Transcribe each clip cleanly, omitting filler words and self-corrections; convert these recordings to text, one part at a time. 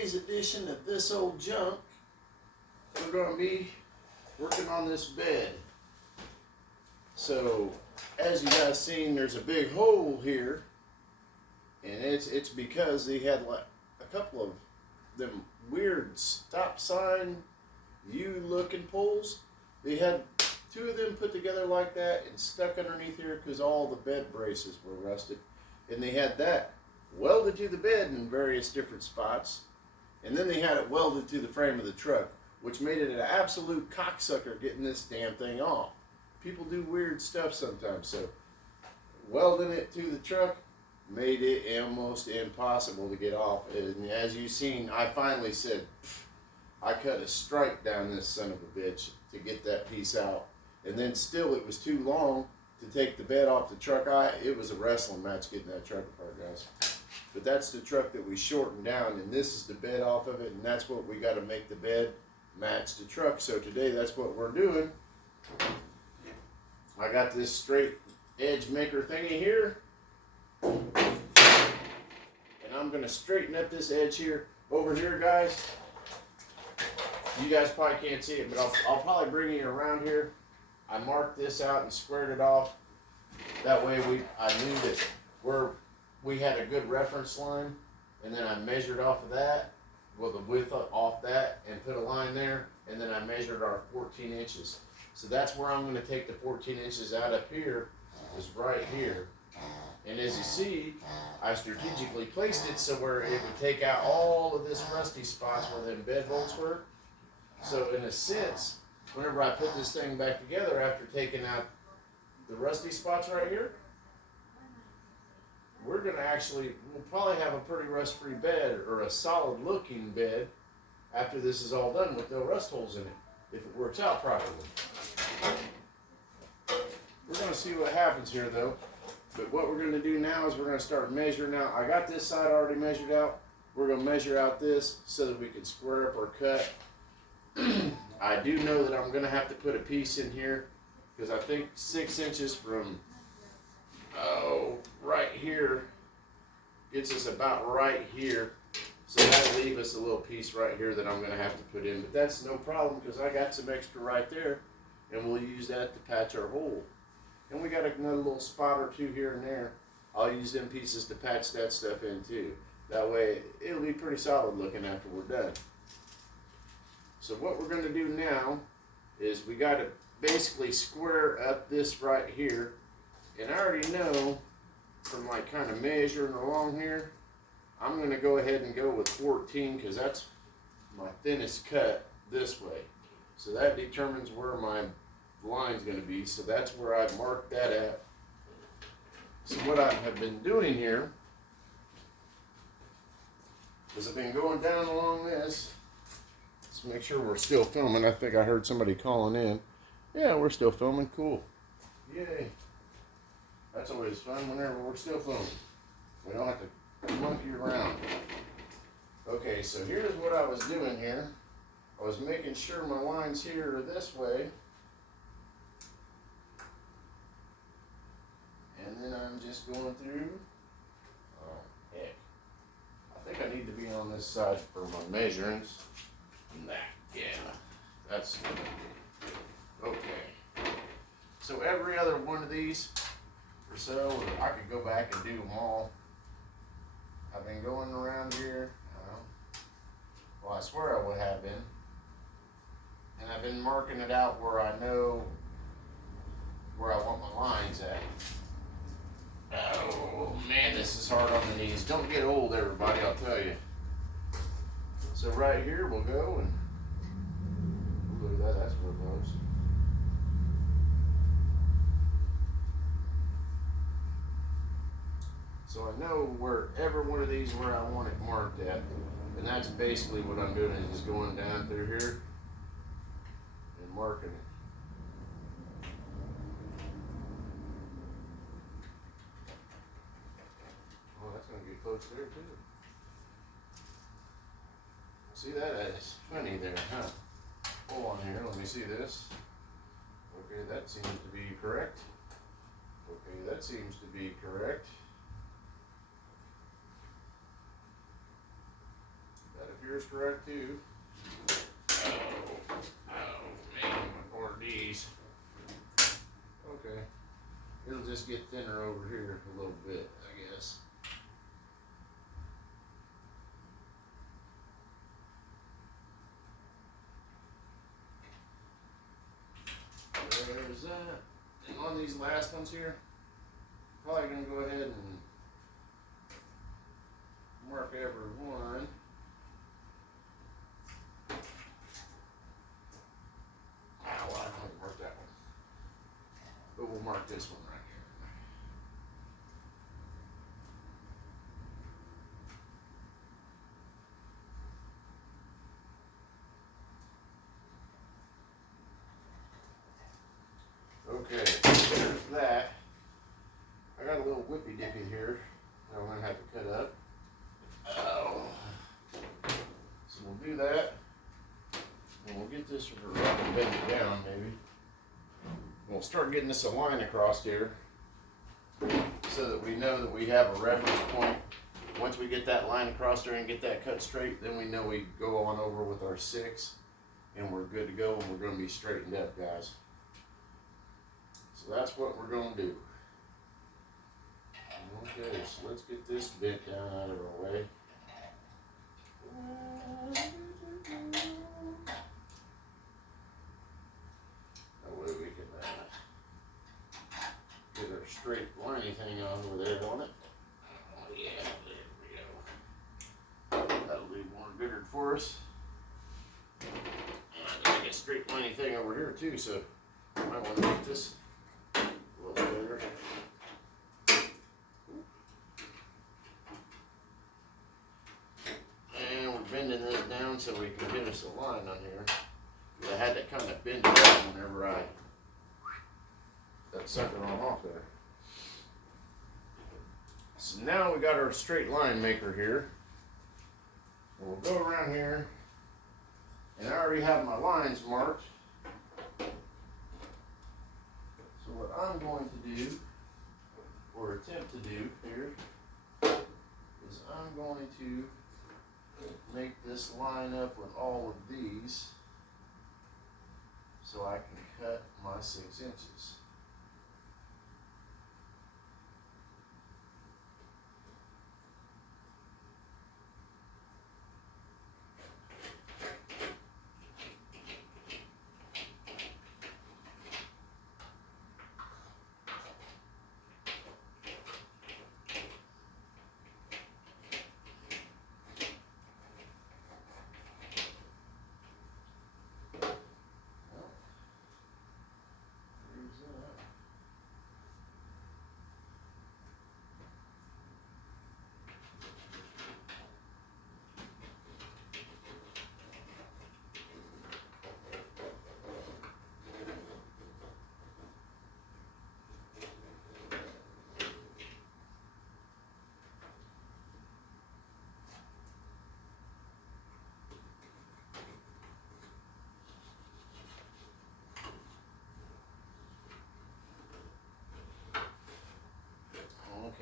today's edition of This Old Junk, we're going to be working on this bed. So, as you guys seen, there's a big hole here, and it's because they had like a couple of them weird stop sign U-looking poles. They had two of them put together like that and stuck underneath here because all the bed braces were rusted, and they had that welded to the bed in various different spots, and then they had it welded to the frame of the truck, which made it an absolute cocksucker getting this damn thing off. People do weird stuff sometimes, so welding it to the truck made it almost impossible to get off. And as you've seen, I finally said, I cut a stripe down this son of a bitch to get that piece out, and then still it was too long to take the bed off the truck. It was a wrestling match getting that truck apart, guys. But that's the truck that we shortened down, and this is the bed off of it, and that's what we got to make the bed match the truck. So today that's what we're doing. I got this straight edge maker thingy here, and I'm going to straighten up this edge here. Over here, guys, you guys probably can't see it, but I'll probably bring you around here. I marked this out and squared it off. That way I knew that we had a good reference line, and then I measured off of that, well, the width off that, and put a line there, and then I measured our 14 inches. So that's where I'm going to take the 14 inches out up here, is right here. And as you see, I strategically placed it so where it would take out all of this rusty spots where them bed bolts were. So in a sense, whenever I put this thing back together after taking out the rusty spots right here, we're going to we'll probably have a pretty rust-free bed, or a solid-looking bed, after this is all done with no rust holes in it, if it works out properly. We're going to see what happens here, though. But what we're going to do now is we're going to start measuring out. I got this side already measured out. We're going to measure out this so that we can square up our cut. I do know that I'm going to have to put a piece in here, because I think 6 inches from right here gets us about right here. So that'll leave us a little piece right here that I'm going to have to put in. But that's no problem, because I got some extra right there, and we'll use that to patch our hole. And we got another little spot or two here and there. I'll use them pieces to patch that stuff in too. That way it'll be pretty solid looking after we're done. So what we're going to do now is we got to basically square up this right here. And I already know from like kind of measuring along here, I'm going to go ahead and go with 14, because that's my thinnest cut this way. So that determines where my line's going to be. So that's where I marked that at. So what I have been doing here is I've been going down along this. Let's make sure we're still filming. I think I heard somebody calling in. Yeah, we're still filming. Cool. Yay. That's always fun whenever we're still filming. We don't have to monkey around. Okay, so here's what I was doing here. I was making sure my lines here are this way. And then I'm just going through. Oh, heck. I think I need to be on this side for my measurements. Nah, yeah, that's okay. So every other one of these or so, or I could go back and do them all. I've been going around here. Well, I swear I would have been. And I've been marking it out where I know where I want my lines at. Oh man, this is hard on the knees. Don't get old, everybody, I'll tell you. So right here we'll go and look at that, that's real close. So I know wherever one of these where I want it marked at. And that's basically what I'm doing, is just going down through here and marking it. Oh, that's going to get close there too. See, that is funny there, huh? Hold on here, let me see this. Okay, that seems to be correct. Okay, that seems to be correct. measure's correct too. Oh man, I ordered these. Okay. It'll just get thinner over here a little bit, I guess. There's that. And on these last ones here, probably gonna go ahead and mark every one. Oh, I don't mark that one. But we'll mark this one right here. Okay, there's that. I got a little whippy dippy here that I'm gonna have to cut up. Oh. So we'll do that. And we'll get this around and bend it down maybe. We'll start getting this a line across here so that we know that we have a reference point. Once we get that line across there and get that cut straight, then we know we go on over with our 6 and we're good to go and we're going to be straightened up, guys. So that's what we're going to do. Okay, so let's get this bent down out of our way. That way we can get our straight liney thing on over there, don't it? Oh yeah, there we go. That'll be more gooder for us. And I got a straight liney thing over here too, so I might want to make this a little better. And we're bending this down so we can get us a line on here. I had to kind of bend it out whenever I that sucker on off there. So now we got our straight line maker here. We'll go around here, and I already have my lines marked. So what I'm going to do, or attempt to do here, is I'm going to make this line up with all of these so I can cut my 6 inches.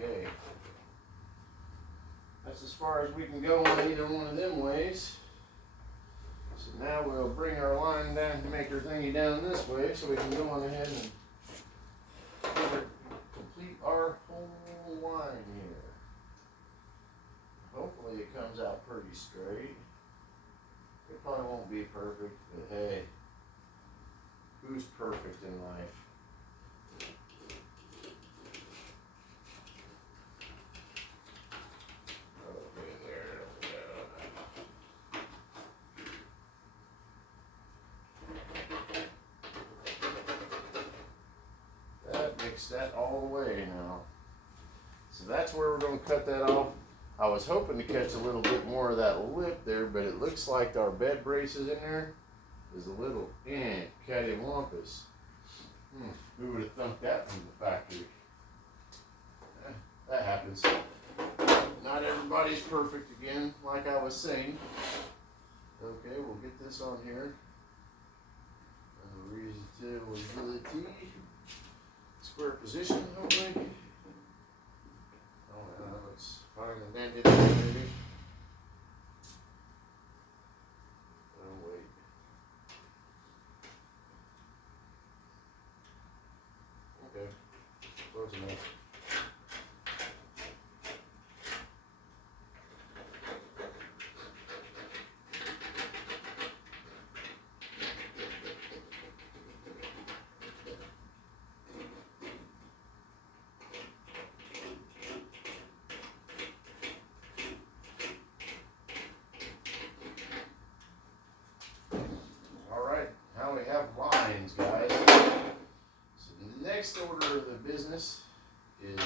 Okay, that's as far as we can go on either one of them ways. So now we'll bring our line down to make our thingy down this way so we can go on ahead and complete our whole line here. Hopefully it comes out pretty straight. It probably won't be perfect, but hey, who's perfect in life? That all the way now. So that's where we're going to cut that off. I was hoping to catch a little bit more of that lip there, but it looks like our bed braces in there is a little cattywampus. Who would have thunk that from the factory? That happens. Not everybody's perfect again, like I was saying. Okay, we'll get this on here. And reusability. Square position, hopefully. Oh, yeah, that looks fine and dandy there, maybe. next order of the business is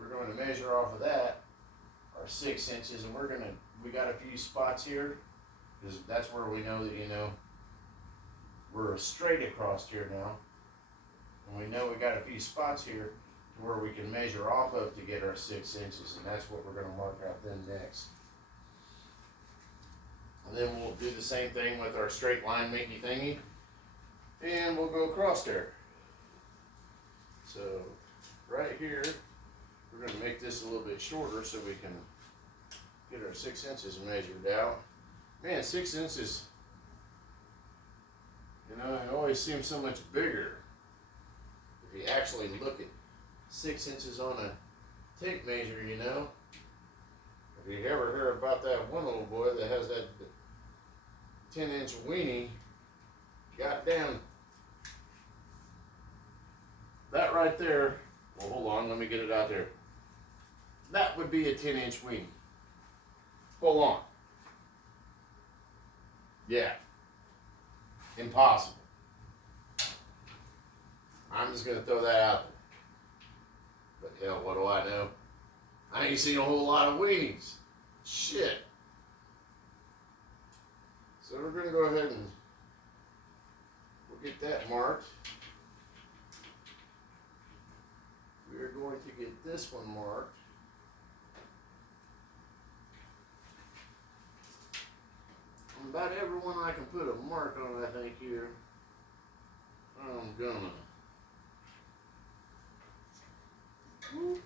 we're going to measure off of that our 6 inches, and we got a few spots here because that's where we know that, you know, we're straight across here now, and we know we got a few spots here to where we can measure off of to get our 6 inches, and that's what we're going to mark out then next. And then we'll do the same thing with our straight line makey thingy, and we'll go across there. So right here, we're going to make this a little bit shorter so we can get our 6 inches measured out. Man, 6 inches, you know, it always seems so much bigger. If you actually look at 6 inches on a tape measure, you know. If you ever hear about that one little boy that has that 10-inch weenie, goddamn, that right there, well, hold on, let me get it out there. That would be a 10-inch weenie. Hold on. Yeah. Impossible. I'm just going to throw that out there. But hell, what do I know? I ain't seen a whole lot of weenies. Shit. So we're going to go ahead and we'll get that marked. We're going to get this one marked. About everyone I can put a mark on, I think, here. I'm gonna. Woo.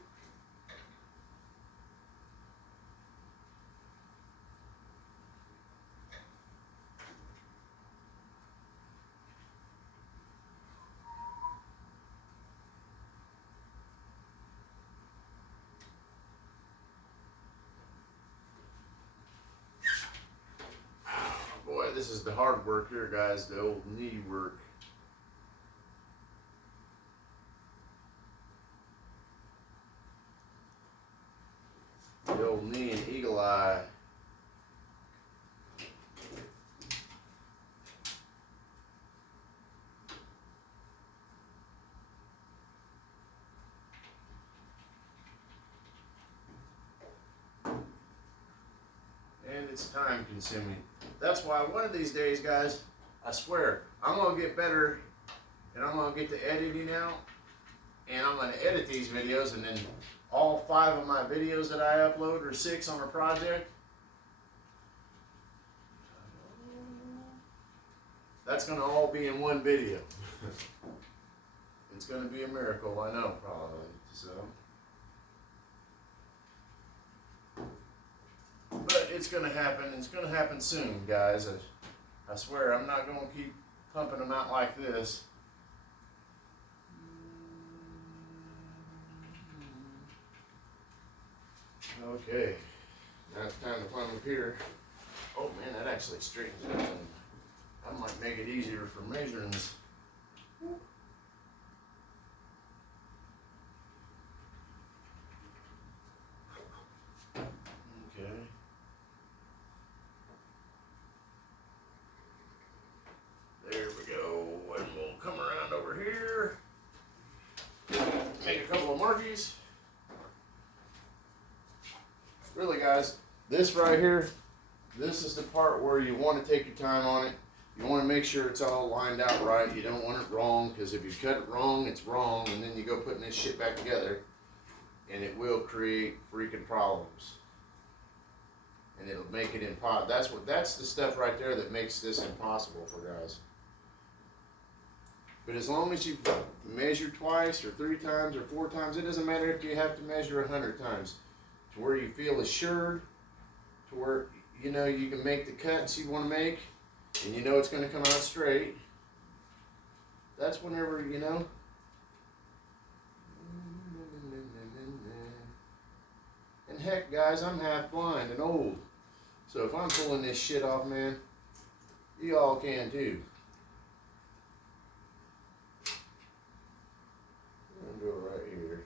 Boy, this is the hard work here, guys, the old knee work. The old knee and eagle eye. And it's time consuming. That's why one of these days, guys, I swear, I'm going to get better and I'm going to get to editing out, and I'm going to edit these videos, and then all 5 of my videos that I upload, or 6 on a project, that's going to all be in one video. It's going to be a miracle, I know, probably. So, but it's going to happen. It's going to happen soon, guys. I swear, I'm not going to keep pumping them out like this. Okay, now it's time to climb up here. Oh man, that actually straightens it up, and I might make it easier for measuring this. Okay. There we go, and we'll come around over here, make a couple of markies. Really, guys, this right here, this is the part where you want to take your time on it. You want to make sure it's all lined out right. You don't want it wrong, because if you cut it wrong, it's wrong, and then you go putting this shit back together, and it will create freaking problems. And it'll make it impossible. That's the stuff right there that makes this impossible for guys. But as long as you measure twice, or 3 times, or 4 times, it doesn't matter if you have to measure 100 times, to where you feel assured, to where you know you can make the cuts you want to make, and you know it's going to come out straight. That's whenever, you know. And heck, guys, I'm half blind and old, so if I'm pulling this shit off, man, you all can too. I'm gonna go right here,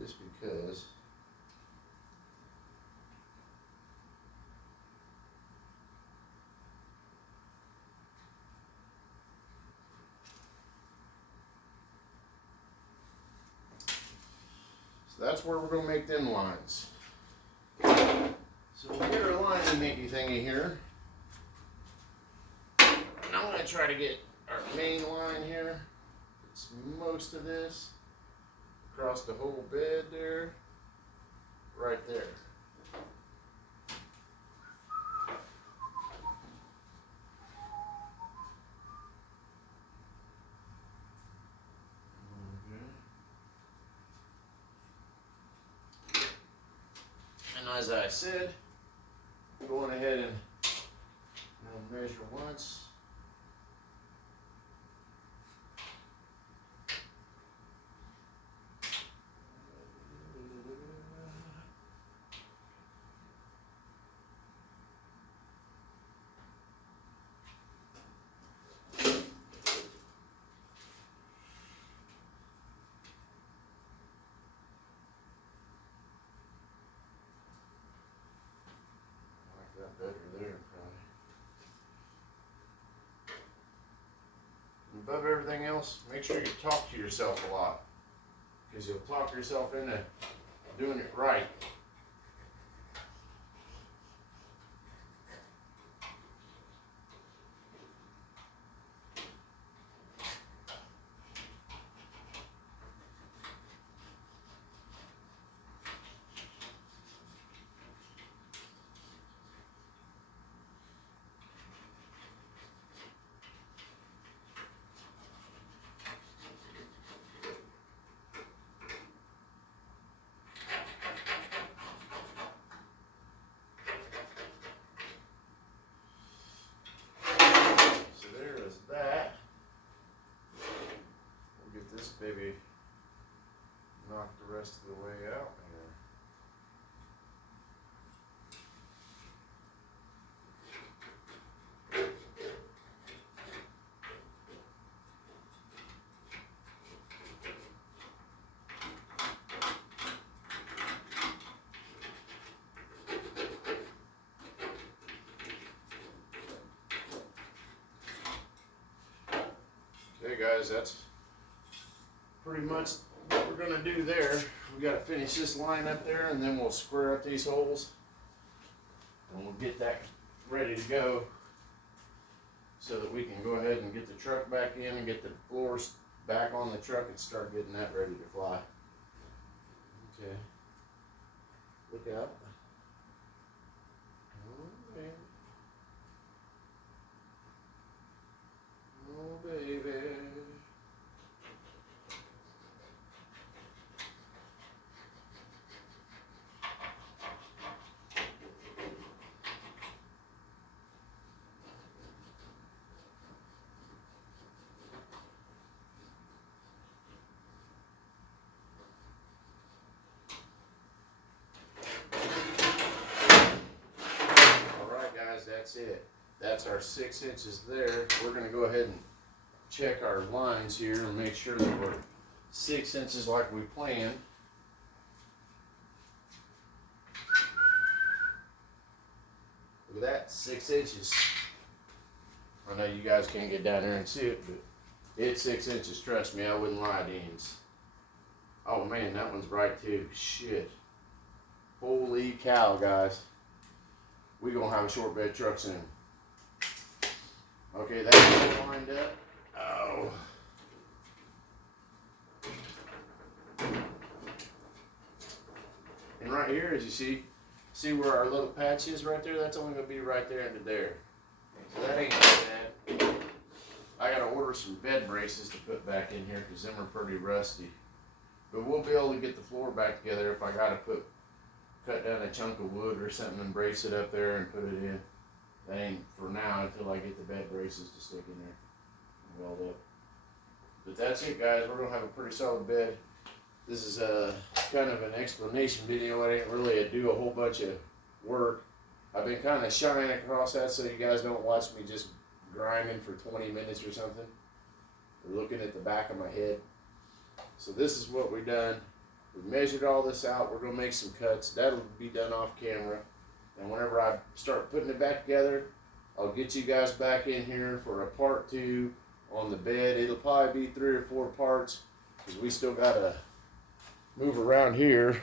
just because. So that's where we're going to make them lines. So we'll get our lining hinky thingy here. And I'm going to try to get our main line here. It's most of this across the whole bed there, right there. And as I said, going ahead and measure once. Better there, probably. Above everything else, make sure you talk to yourself a lot, because you'll talk yourself into doing it right. Maybe knock the rest of the way out here. Okay guys, that's pretty much what we're going to do there. We got to finish this line up there, and then we'll square up these holes, and we'll get that ready to go so that we can go ahead and get the truck back in and get the floors back on the truck and start getting that ready to fly. Okay, look out. Oh, baby. Oh, baby. That's it. That's our 6 inches there. We're going to go ahead and check our lines here and make sure that we're 6 inches like we planned. Look at that, 6 inches. I know you guys can't get down there and see it, but it's 6 inches. Trust me, I wouldn't lie, Deans. Oh man, that one's right too. Shit. Holy cow, guys. We're going to have a short bed truck soon. Okay, that's all lined up. Oh. And right here, as you see where our little patch is right there? That's only going to be right there into there. So that ain't bad. I got to order some bed braces to put back in here because them are pretty rusty. But we'll be able to get the floor back together if I got to cut down a chunk of wood or something and brace it up there and put it in. That ain't for now until I get the bed braces to stick in there and weld up. But that's it, guys. We're going to have a pretty solid bed. This is kind of an explanation video. I didn't really do a whole bunch of work. I've been kind of shying across that so you guys don't watch me just grinding for 20 minutes or something. Or looking at the back of my head. So this is what we've done. We measured all this out. We're going to make some cuts. That'll be done off camera. And whenever I start putting it back together, I'll get you guys back in here for a part 2 on the bed. It'll probably be 3 or 4 parts because we still got to move around here.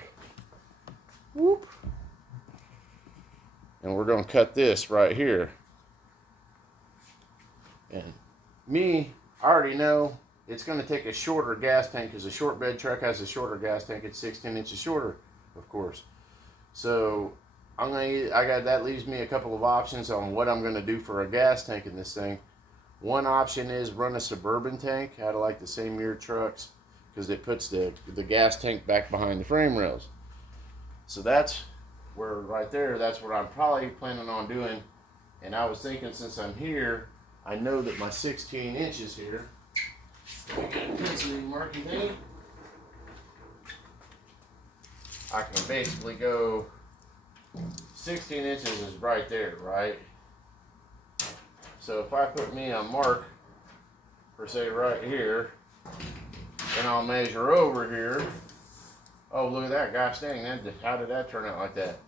Whoop. And we're going to cut this right here. And I already know it's going to take a shorter gas tank because a short bed truck has a shorter gas tank. It's 16 inches shorter, of course. So that leaves me a couple of options on what I'm going to do for a gas tank in this thing. One option is run a Suburban tank out of like the same year trucks because it puts the gas tank back behind the frame rails. So that's where right there, that's what I'm probably planning on doing. And I was thinking, since I'm here, I know that my 16 inches here, let me get a penciling marking thing. I can basically go 16 inches is right there, right? So if I put me a mark for say right here, and I'll measure over here. Oh, look at that, gosh dang, how did that turn out like that?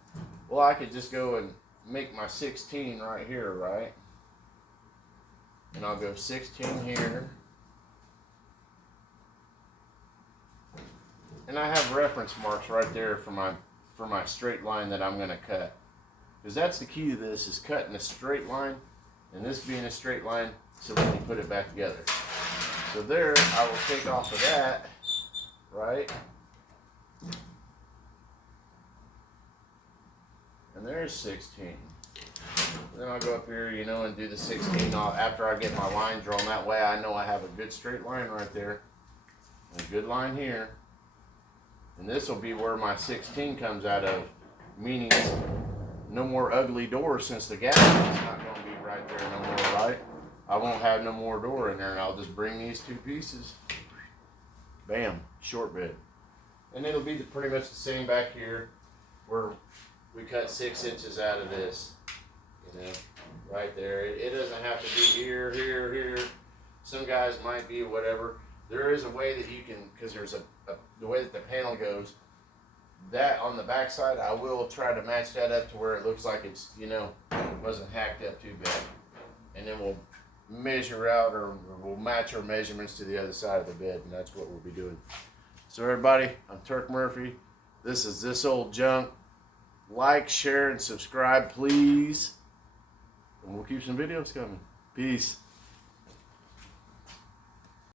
Well, I could just go and make my 16 right here, right? And I'll go 16 here. And I have reference marks right there for my straight line that I'm going to cut. Because that's the key to this, is cutting a straight line, and this being a straight line, so we can put it back together. So there, I will take off of that, right? And there's 16. And then I'll go up here, you know, and do the 16 after I get my line drawn. That way I know I have a good straight line right there. And a good line here. And this will be where my 16 comes out of, meaning no more ugly doors, since the gas is not going to be right there no more, right? I won't have no more door in there, and I'll just bring these two pieces. Bam, short bed. And it'll be pretty much the same back here, where we cut 6 inches out of this, you know, right there. It doesn't have to be here, here, here. Some guys might be whatever. There is a way that you can, because there's the way that the panel goes, that on the back side, I will try to match that up to where it looks like it's, you know, wasn't hacked up too bad. And then we'll measure out, or we'll match our measurements to the other side of the bed, and that's what we'll be doing. So everybody, I'm Turk Murphy. This is This Old Junk. Like, share, and subscribe, please. And we'll keep some videos coming. Peace.